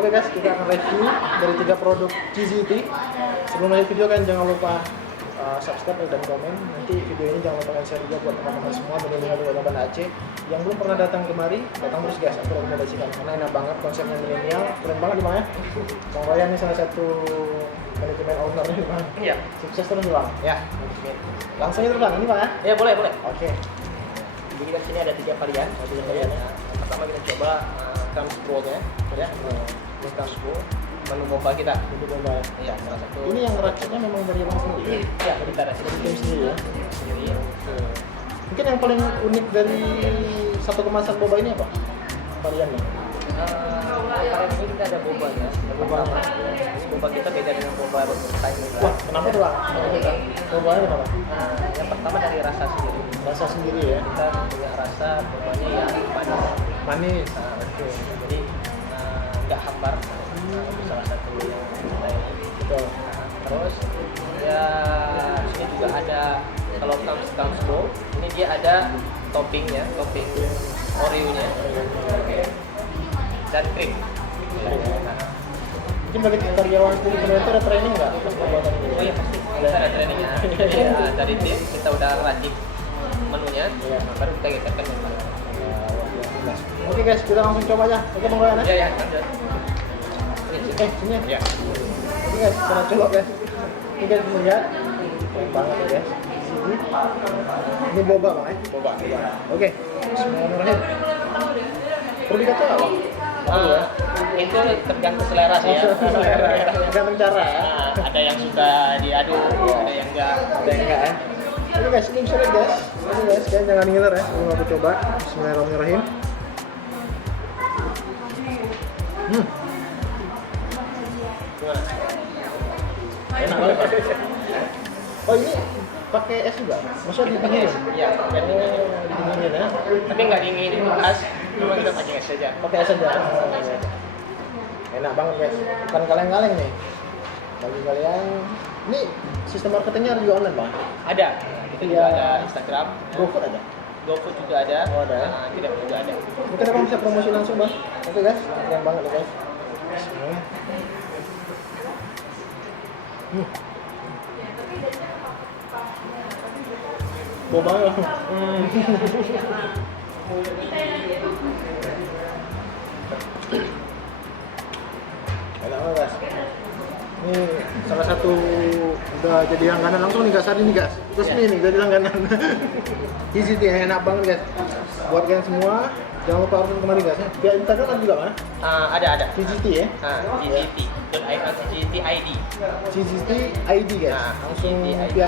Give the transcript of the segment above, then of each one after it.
Oke guys, kita akan review dari 3 produk GZT. Sebelum lanjut video kan jangan lupa subscribe dan komen. Nanti video ini jangan lupa share juga buat teman-teman semua milenial di Banda Aceh yang belum pernah datang kemari. Datang terus guys, aku rekomendasikan karena enak banget konsepnya milenial, keren banget di mana. Bang Royan ini salah satu manajemen ownernya di Bang. Iya. Sukses terus Bang. Ya. Langsung aja Bang, ini Bang ya. Ya boleh. Oke. Jadi kan sini ada 3 varian. Yang pertama kita coba Thumbs Pro-nya, ya. Ini Thumbs Pro. Menu boba kita. Ini coba. Iya, salah satu. Ini yang rakitnya memang dari Bang sendiri. Iya, kita ada Dari tim sendiri ya. sendiri. Mungkin yang paling unik dari satu kemasan boba ini apa? Variannya? Varian ini kita ada boba ya. Boba apa? Boba kita beda dengan boba lain. Wah, kenapa tuh Bang? Bobanya kenapa? Yang pertama dari rasa sendiri. Rasa sendiri ya? Kita punya rasa bobanya yang manis. Manis. Oke. Jadi nggak hambar. Itu salah satu yang kita ini. Betul. Terus ya ini juga ada kalau Thumbs Pro ini dia ada toppingnya, topping Oreo-nya, dan krim. Nah, Mungkin bagi karyawan kuliner itu ada training nggak? Pembuatan ini? oh iya pasti kita ada trainingnya. Ya, dari tim kita udah racik menunya, Iya. baru kita geserkan ke depan. Oke guys, kita langsung coba aja. Oke Bang Royan Ya lanjut. sini ya. Ya. Oke guys, kita coba guys. Ini guys lihat. Keren banget ya guys. Ini boba Bang ya? Boba. Oke. Bismillahirrahmanirrahim. Perlu dikata nggak Bang? Itu tergantung selera sih ya. Tergantung cara ya. Nah, ada yang suka diaduk, ada yang enggak. Ada yang enggak ya? Oke guys, ini bisa lihat guys. Ini guys, kalian jangan ngiler ya. Ini aku coba. Bismillahirrahmanirrahim. Gimana? Enak banget. Oh ini pakai es juga? Maksudnya didinginin? Iya, dan ini. Didinginin ya? Tapi nggak dingin khas, cuma kita pakai es saja. Pakai es aja. Enak banget guys. Bukan kaleng-kaleng nih. Bagi kalian, ini sistem marketingnya ada juga online Bang? Ada, itu juga ada Instagram. GoFood ada? GoFood juga ada. Oh, ada ya? Tidak juga ada. Mungkin Abang bisa promosi langsung Bang. Oke guys, keren banget ya guys. Bismillah. Boba ya. Enak banget guys. Ini salah satu udah jadi langganan langsung nih guys, hari ini guys. Resmi nih jadi langganan. GZT enak banget guys. Buat kalian semua, jangan lupa harus kemarin guys. Via Instagram ada juga kan? Ada. GZT ya. GZT ID. GZT ID guys. Nah, Langsung GZT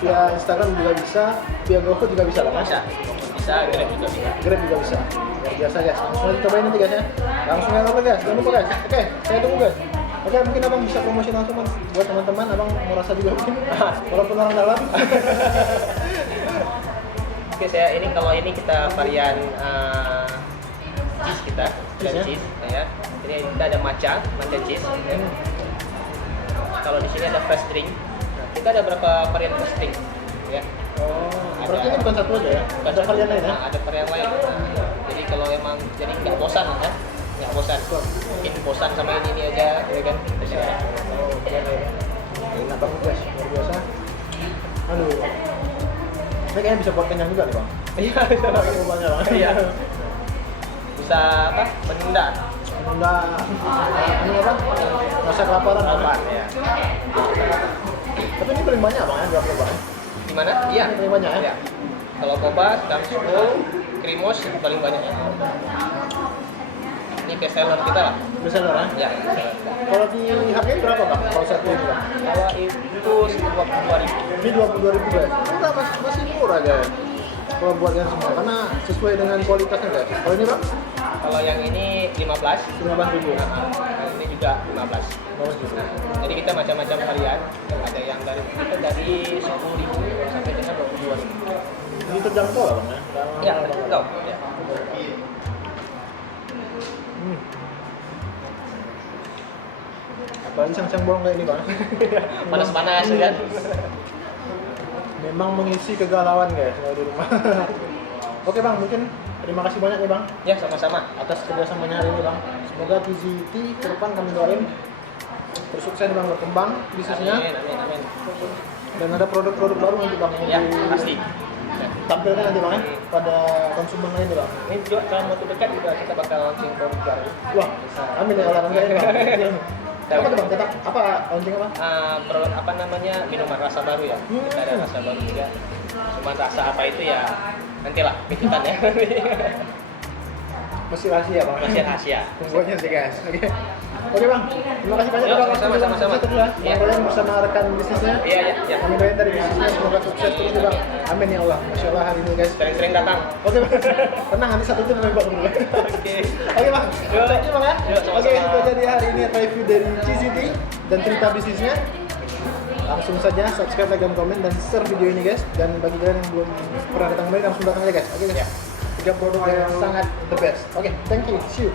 via Instagram juga bisa, via GoFood juga bisa lah mas. Bisa, Grab juga bisa. Grab juga bisa. Luar biasa guys. Langsung aja cobain nanti guys ya. Langsung aja guys. Jangan lupa guys. Oke, saya tunggu guys. Oke, mungkin abang bisa promosi langsung Bang. Buat teman-teman, abang mau rasa juga mungkin. Walaupun orang dalam. Oke, ini kalau ini kita varian cheese kita, dan Cheese, cheese ya. Ini kita ada matcha cheese. Ya. Kalau di sini ada fresh drink. Nah, kita ada berapa varian fresh drink? Ya. Oh, berarti ini bukan satu aja ya? Ada varian lain ya? Nah, ada varian lain. Nah, jadi kalau emang jadi nggak bosan ya, nggak bosan. Mungkin bosan sama ini aja, ya kan? Oh, enak banget guys, luar biasa. Aduh, ini kayaknya bisa buat kenyang juga nih Bang. Iya, Pakai bobanya Bang. Iya. Bisa apa? Menunda. Enggak, ini apa? Rasa kelaparan Apa? Bang. Ya. Tapi ini paling banyak Bang ya, berapa Bang? Gimana? Iya. Ini paling banyak ya? Ya. Kalau boba, Thumbs Pro, Krimos paling banyak ya. Ini best seller kita lah. Bisa lah ya? Ya. Kalau di harganya berapa Bang? Kalau satu ini Bang? Kalau itu 22.000. Ini 22.000 guys. Murah, masih murah guys. Kalau buat yang semua, karena sesuai dengan kualitasnya guys. Kalau ini Bang? Kalau yang ini 15. 15.000. Nah, ini juga 15. Nah, jadi kita macam-macam varian. Ada yang dari 10.000 sampai dengan 22.000. Ini terjangkau lah Bang ya? Ya, terjangkau. Ya. Apalagi sang-sang bolong kayak ini Bang. Panas-panas kan. Memang mengisi kegalauan guys kalau di rumah. Oke bang, mungkin terima kasih banyak ya bang Ya, sama-sama. atas kerjasamanya hari ini bang. Semoga TZT ke depan kami doain bersukses bang, berkembang bisnisnya Amin, amin, amin. dan ada produk-produk baru nanti bang Ya, yang pasti. ditampilkan nanti bang ya pada konsumen lain bang. Ini juga dalam waktu dekat juga kita bakal launching produk baru. Wah, amin ya Allah, nanti bang. Apa tuh bang? Kata apa? Launching apa? Apa namanya, minuman rasa baru ya. Kita ada rasa baru juga. Cuman rasa apa itu ya nantilah ikutan ya. Masih rahasia bang. Masih rahasia. Tunggu aja sih guys. Oke bang, terima kasih banyak Yuk, bang. sama-sama. Bang Royan bersama rekan bisnisnya. Iya, iya. Kami doain dari bisnisnya semoga sukses terus ya bang. Amin ya Allah. Masya Allah hari ini guys. Sering-sering datang. Oke bang, tenang nanti satu tim nembak dulu. Oke. Oke bang, Yuk. thank you bang ya. Yuk, sama-sama. Oke, itu jadi hari ini review dari CCT dan cerita bisnisnya. Langsung saja subscribe, like, dan komen dan share video ini guys. Dan bagi kalian yang belum pernah datang kembali langsung datang aja guys. Oke guys. Ya. 3 produk yang sangat the best. Oke, thank you. See you.